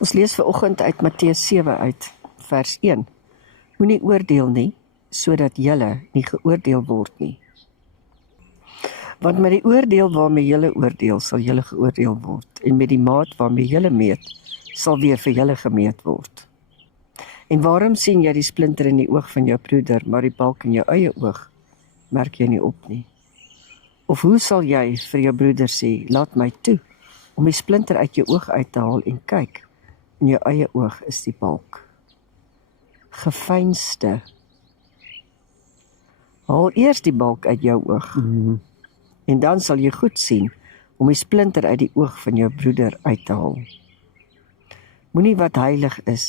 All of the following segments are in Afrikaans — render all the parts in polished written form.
Ons lees vanoggend uit Matteus 7 uit, vers 1. Moenie oordeel nie, sodat julle nie geoordeel word nie. Want met die oordeel waarmee julle oordeel, sal julle geoordeel word, en met die maat waarmee julle meet, sal weer vir julle gemeet word. En waarom sien jy die splinter in die oog van jou broeder, maar die balk in jou eie oog, merk jy nie op nie? Of hoe sal jy vir jou broeder sê, laat my toe, om die splinter uit jou oog uit te haal en kyk, in jou eie oog is die balk. Geveinsde. Haal eers die balk uit jou oog, en dan sal jy goed sien, om die splinter uit die oog van jou broeder uit te haal. Moenie wat heilig is,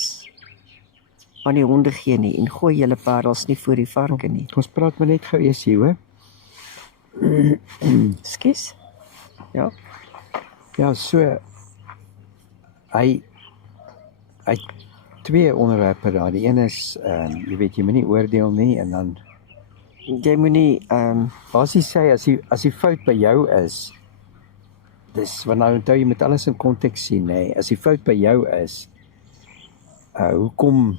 aan die honde gee nie, en gooi julle parels nie voor die varke nie. Ons praat maar net gou eers hier, hoor. Skus? Ja. Ja, so, hy het twee onderwerpe daar. Die een is, jy weet, jy moet nie oordeel nie, en dan, Jy moenie, as hy sê, as die fout by jou is, dis, want nou onthou jy moet alles in konteks sien, nee, as die fout by jou is, hoekom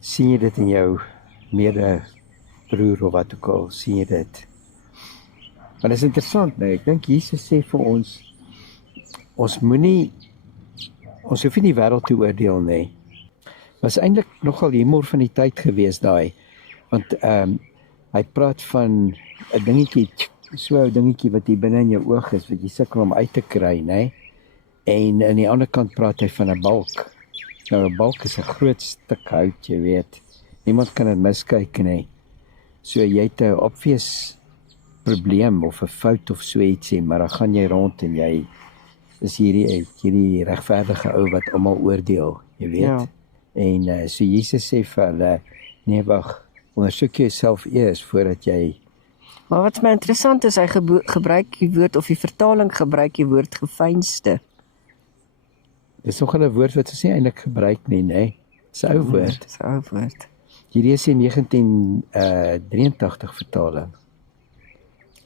sien jy dit in jou medebroer of wat ook al, sien jy dit? Maar dit is interessant, nee, ek dink Jesus sê vir ons, ons hoef nie die wêreld te oordeel, nee. Was eintlik nogal humor van die tyd gewees daai, want hy praat van 'n dingetjie, so 'n dingetjie wat hier binne in jou oog is, wat jy sukkel om uit te kry, nee. En aan die ander kant praat hy van 'n balk. Nou 'n balk is 'n groot stuk hout, jy weet. Niemand kan dit miskyk nie. So jy het 'n obvious probleem of 'n fout of so ietsie, maar dan gaan jy rond en jy is hierdie regverdige ou wat almal oordeel, jy weet. Ja. En so Jesus sê vir hulle, nee wag, ondersoek jouself eers voordat jy. maar wat my interessant is, hy gebruik die woord, of die vertaling gebruik die woord geveinsde. Dis nog 'n woord wat ons nie eintlik gebruik nie, nee. Dis 'n ou woord. Dis 'n ou woord. Hierdie is die 1983 vertaling.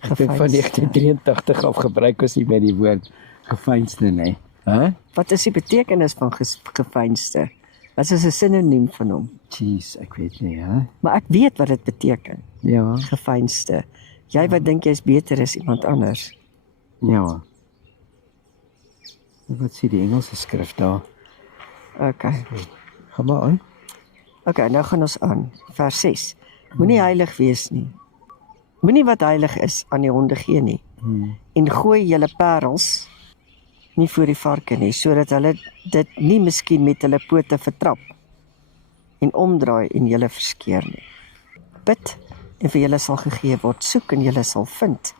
Ek dink van 1983 af gebruik ons nie meer die woord geveinsde nie. Wat is die betekenis van geveinsde? Wat is 'n sinoniem van hom? Jeez, ek weet nie, hè? Maar ek weet wat dit beteken, Ja, geveinsde. Jy wat dink jy's beter as iemand anders. ja. Wat sê die Engelse skrif daar? Okay. Gaan maar aan. Okay, nou gaan ons aan. Vers 6. Moenie heilig wees nie. Moenie wat heilig is aan die honde gee nie. En gooi julle parels nie voor die varke nie, sodat hulle dit nie miskien met hulle pote vertrap en omdraai en julle verskeur nie. Bid en vir julle sal gegee word, soek en julle sal vind,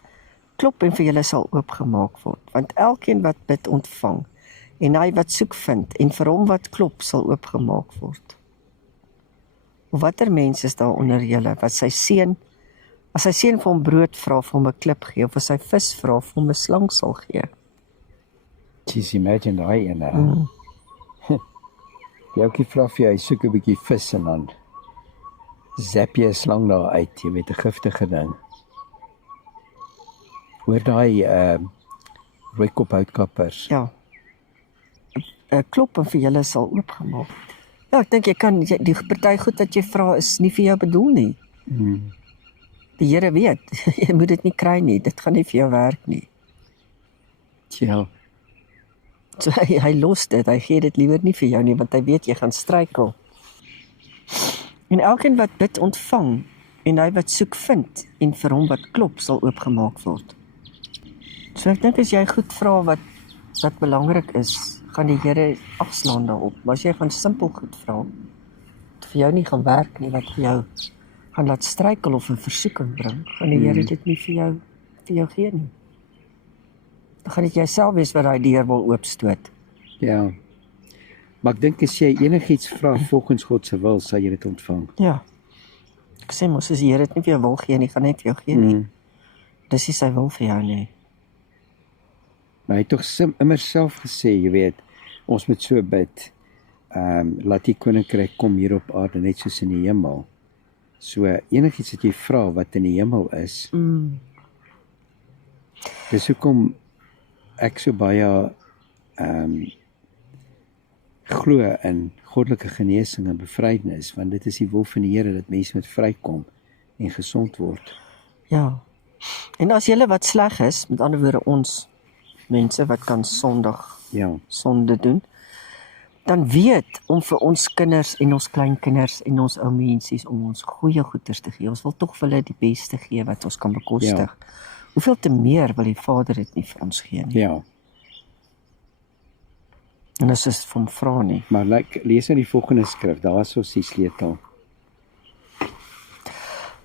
klop en vir julle sal oopgemaak word, want elkeen wat bid ontvang, en hy wat soek vind, en vir hom wat klop sal oopgemaak word. Of watter mens is daar onder julle, wat sy seun, as sy seun vir hom brood vra, vir hom 'n klip gee, of as sy vis vra, vir hom 'n slang sal gee? Jeez, imagine daai ene. Joukie vra vir jou, hy soek 'n bietjie vis en dan zap jy 'n slang daar uit, jy weet, 'n giftige ding. Hoor daai rooikop houtkappers. Ja. 'n Klop en vir julle sal oopgemaak. Ja, ek dink die party goed wat jy vra is nie vir jou bedoel nie. Die Here weet, jy moet dit nie kry nie, dit gaan nie vir jou werk nie. Tja, So hy los dit, hy gee dit liewer nie vir jou nie, want hy weet jy gaan struikel. En elkeen wat bid ontvang, en hy wat soek vind, en vir hom wat klop sal oopgemaak word. So ek dink as jy goed vra wat belangrik is, gaan die Here afslaan daarop. Maar as jy gaan simpel goed vra, wat vir jou nie gaan werk nie, wat vir jou gaan laat struikel of 'n versoeking bring, gaan die Here dit nie vir jou gee nie. Dan gaan dit jouself wees wat daai deur wil oopstoot. ja. Maar ek dink as jy enigiets vra volgens God se wil, sal jy dit ontvang. Ja. Ek sê mos, as die Here dit nie vir jou wil gee nie, gaan hy vir jou gee nie. Dis nie sy wil vir jou nie. Maar hy het tog immer self gesê, jy weet, ons moet so bid, laat die koninkryk kom hier op aarde, net soos in die hemel. So enigiets wat jy vra wat in die hemel is, dis hoekom ek so baie glo in goddelike genesing en bevrydenis, want dit is die wil van die Here dat mense moet vrykom en gesond word. Ja. En as julle wat sleg is, met ander woorde ons mense wat kan Ja, sonde doen, dan weet om vir ons kinders en ons kleinkinders en ons ou mensies om ons goeie goeders te gee. Ons wil tog vir hulle die beste gee wat ons kan bekostig. Hoeveel te meer wil die Vader dit nie vir ons gee nie. ja. En as is van vra nie. Maar lees nou die volgende skrif, daar is ons die sleutel.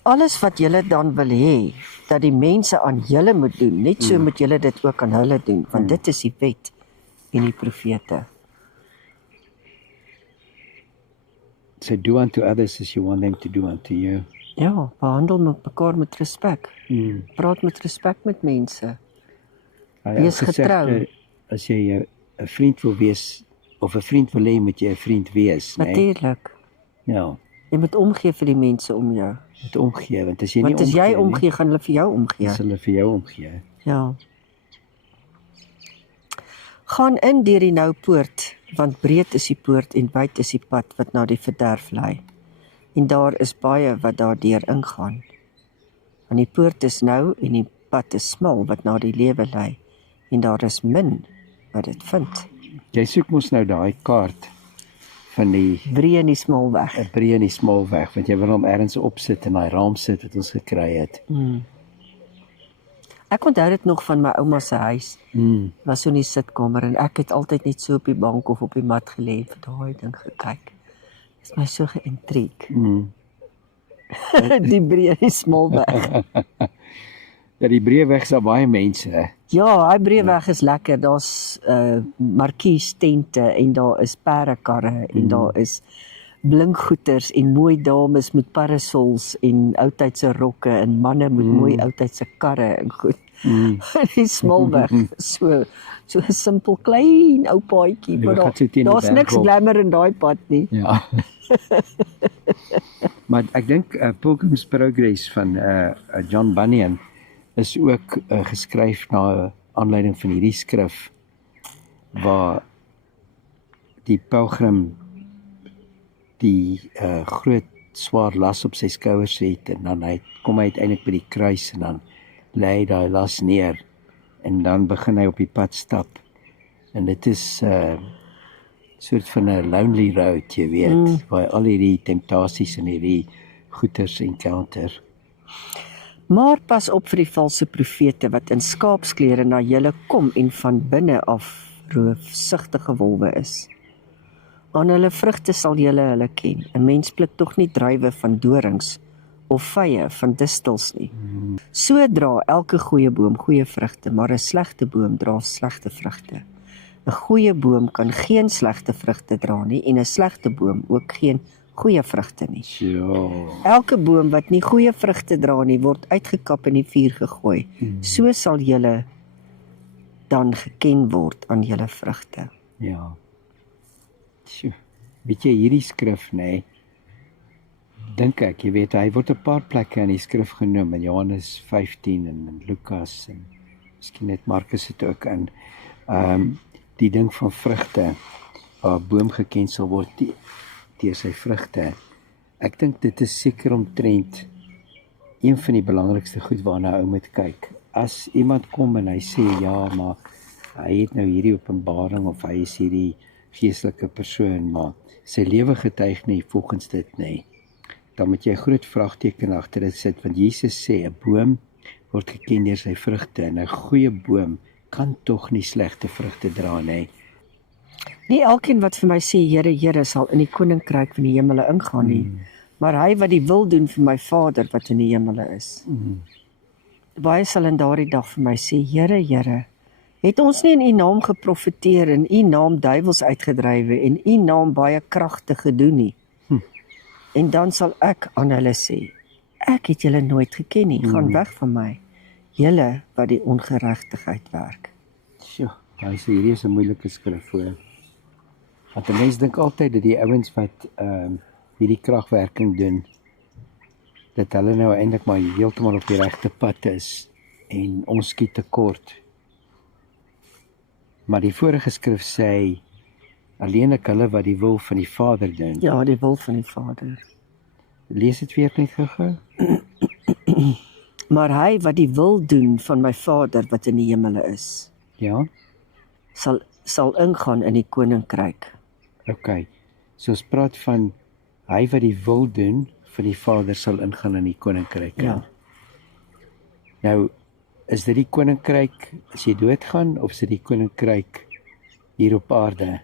Alles wat julle dan wil hê dat die mense aan julle moet doen, net so moet julle dit ook aan hulle doen, want dit is die wet en die profete. So do unto others as you want them to do unto you. Ja, behandel mekaar met respek. Praat met respek met mense. Wees getrou. As jy 'n vriend wil wees, of 'n vriend wil hê, moet jy 'n vriend wees, né? Natuurlik. Ja, Jy moet omgee vir die mense om jou. moet omgee, want as jy nie Want as jy omgee nie, omgee, gaan hulle vir jou omgee. as hulle vir jou omgee. Ja. Gaan in deur die nou poort, want breed is die poort en wyd is die pad wat na die verderf lei. En daar is baie wat daardeur ingaan. Want die poort is nou en die pad is smal wat na die lewe lei. En daar is min wat dit vind. Jy soek mos nou daai kaart van die Breë en die smal weg. breë en die smal weg, want jy wil hom ergens opsit in daai raam sit wat ons gekry het. Ek onthou dit nog van my ouma se huis. Was so in die sitkamer en ek het altyd net so op die bank of op die mat gelê en vir daai ding gekyk. Dit is my so geïntrigue. Die breë en die smal weg. Ja, die breë weg is daar baie mense, hè. Ja, hy breëweg is lekker. Daar's markies tente en daar is perdekarre en daar is blinkgoeters en mooi dames met parasols en oudtydse rokke en manne met mooi oudtydse karre en goed. Die smalweg, so 'n simpel klein ou paadjie, maar daar's niks glamour in daai pad nie. Ja. Maar ek dink Pilgrim's Progress van John Bunyan is ook geskryf na aanleiding van hierdie skrif waar die pelgrim die groot swaar las op sy skouers het en dan kom hy uiteindelik by die kruis en dan lê hy daai las neer en dan begin hy op die pad stap en dit is soort van 'n lonely road, jy weet, waar al hierdie temptasies en hierdie goeters encounter. Maar pas op vir die valse profete wat in skaapsklere na julle kom en van binne af roofsugtige wolwe is. Aan hulle vrugte sal julle hulle ken. 'n Mens pluk tog nie druiwe van dorings of vye van distels nie. So dra elke goeie boom goeie vrugte, maar 'n slegte boom dra slegte vrugte. 'n Goeie boom kan geen slegte vrugte dra nie en 'n slegte boom ook geen goeie vrugte nie. Ja. Elke boom wat nie goeie vrugte dra nie, word uitgekap in die vuur gegooi. So sal julle dan geken word aan julle vrugte. Ja. Sjoe. Weet jy hierdie skrif, nê? Dink ek, jy weet, hy word 'n paar plekke in die skrif genoem in Johannes 15 en in Lukas en miskien net Markus het ook in die ding van vrugte, waar 'n boom geken sal word deur sy vrugte. Ek dink dit is seker omtrent een van die belangrikste goed waarna ou moet kyk. As iemand kom en hy sê ja, maar hy het nou hierdie openbaring of hy is hierdie geestelike persoon, maar sy lewe getuig nie volgens dit nie, dan moet jy 'n groot vraagteken agter dit sit, want Jesus sê 'n boom word geken deur sy vrugte en 'n goeie boom kan tog nie slegte vrugte dra nie. Nie elkeen wat vir my sê Here, Here sal in die koninkryk van die hemele ingaan nie, maar hy wat die wil doen vir my Vader wat in die hemele is. Baie sal in daardie dag vir my sê, Here, Here, het ons nie in U naam geprofeteer en U naam duiwels uitgedrywe en U naam baie kragte gedoen nie. En dan sal ek aan hulle sê, ek het julle nooit geken nie, gaan weg van my, julle wat die ongeregtigheid werk. Sjoe, hy sê hierdie is 'n moeilike skrif hoor. Want 'n mens dink altyd dat die ouens wat hierdie kragwerking doen, dat hulle nou eintlik maar heeltemal op die regte pad is en ons skiet tekort. Maar die vorige skrif sê alleenlik hulle wat die wil van die Vader doen. Ja, die wil van die Vader. Lees dit weer net gou. Maar hy wat die wil doen van my Vader wat in die hemele is, Ja, sal ingaan in die koninkryk. okay. So ons praat van hy wat die wil doen vir die Vader sal ingaan in die koninkryk. Ja. Nou, is dit die koninkryk as jy doodgaan of is dit die koninkryk hier op aarde?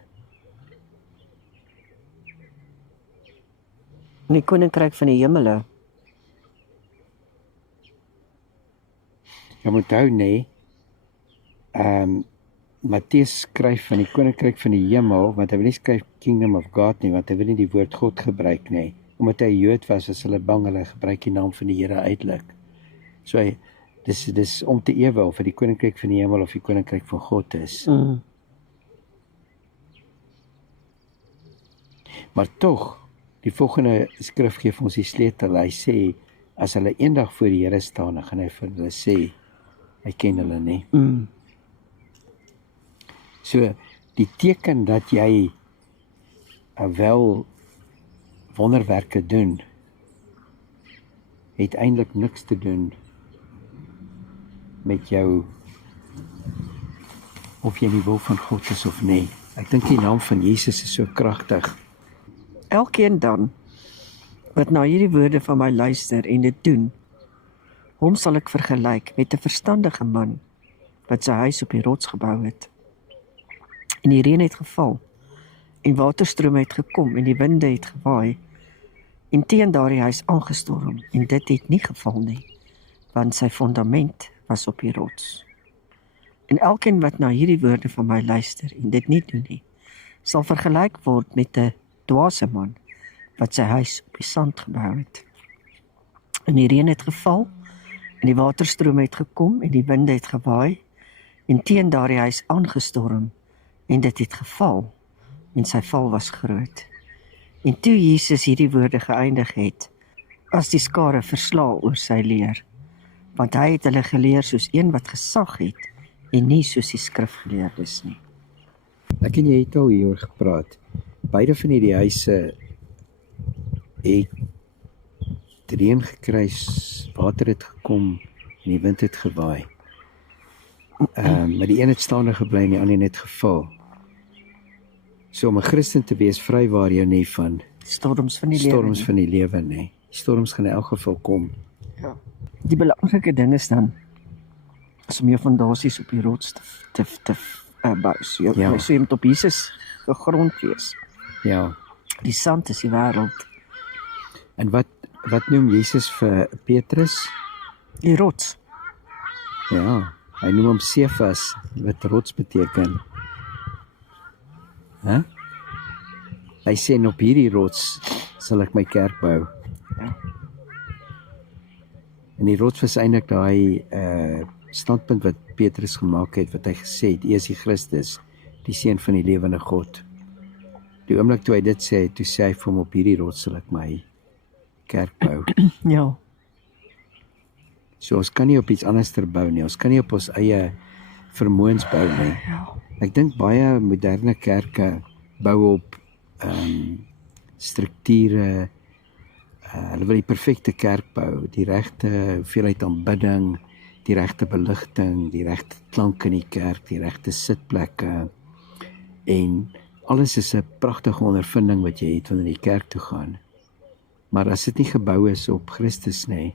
In die koninkryk van die hemele. Jy moet onthou nê, Matteus skryf van die koninkryk van die hemel, want hy wil nie skryf Kingdom of God nie, want hy wil nie die woord God gebruik nie. Omdat hy Jood was hulle bang, hulle gebruik die naam van die Here uitelik. So dis om te ewe of dit die koninkryk van die hemel of die koninkryk van God is. Maar tog, die volgende skrif gee vir ons die sleutel. Hy sê, as hulle eendag voor die Here staan, dan gaan hy vir hulle sê, hy ken hulle nie. So, die teken dat jy wel wonderwerke doen, het eintlik niks te doen met jou, of jy in die wil van God is of nie. Ek dink die naam van Jesus is so kragtig. Elkeen dan, wat na hierdie woorde van my luister en dit doen, hom sal ek vergelyk met 'n verstandige man, wat sy huis op die rots gebou het. En die reën het geval, en waterstrome het gekom, en die winde het gewaai, en teen daardie huis aangestorm, en dit het nie geval nie, want sy fondament was op die rots. En elkeen wat na hierdie woorde van my luister, en dit nie doen nie, sal vergelyk word met 'n dwaase man, wat sy huis op die sand gebou het. En die reën het geval, en die waterstrome het gekom, en die winde het gewaai, en teen daardie huis aangestorm, en dit het geval, en sy val was groot. En toe Jesus hierdie woorde geëindig het, as die skare versla oor sy leer, want hy het hulle geleer soos een wat gesag het, en nie soos die skrifgeleerdes nie. Ek en jy het al hieroor gepraat. Beide van hierdie huise het reën gekry, water het gekom en die wind het gewaai. Maar die een het staande gebly en die ander het geval. So om 'n Christen te wees vry waar jy nie van Storms van die lewe. storms van die lewe nie. Storms gaan in elk geval kom. Ja. Die belangrike ding is dan is om jou fondasies op die rots te bou. So jy moet op Jesus gegrond wees. Ja. Die sand is die wêreld. En wat noem Jesus vir Petrus? Die rots. Ja, hy noem hom Sefas, wat rots beteken. Hy sê, en op hierdie rots sal ek my kerk bou. Ja. En die rots was eintlik daai standpunt wat Petrus gemaak het, wat hy gesê het, U is die Christus, die seun van die lewende God. Die oomblik toe hy dit sê, toe sê hy vir hom, op hierdie rots sal ek my kerk bou. Ja. So ons kan nie op iets anders bou nie, ons kan nie op ons eie vermoëns bou nie. Ja. Ek dink baie moderne kerke bou op strukture, hulle wil die perfekte kerk bou, die regte hoeveelheid aanbidding, die regte beligting, die regte klank in die kerk, die regte sitplekke, en alles is 'n pragtige ondervinding wat jy het wanneer jy kerk toe gaan. Maar as dit nie gebou is op Christus nie,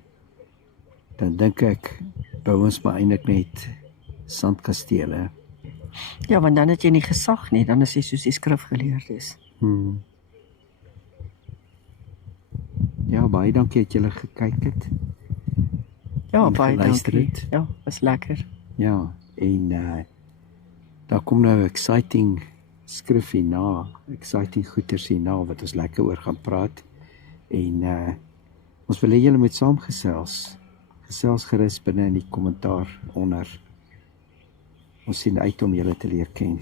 dan dink ek, bou ons maar eintlik net sandkastele. Ja, want dan het jy nie gesag nie, dan is jy soos die skrifgeleerdes. Ja, baie dankie dat julle gekyk het. Ja, En baie geluister dankie. het. Ja, was lekker. Ja, en daar kom nou exciting skrif hierna, exciting goeters hierna, wat ons lekker oor gaan praat. En ons wil hê julle moet saamgesels. Gesels gerus binne in die kommentaar onder. Ons sien uit om julle te leer ken.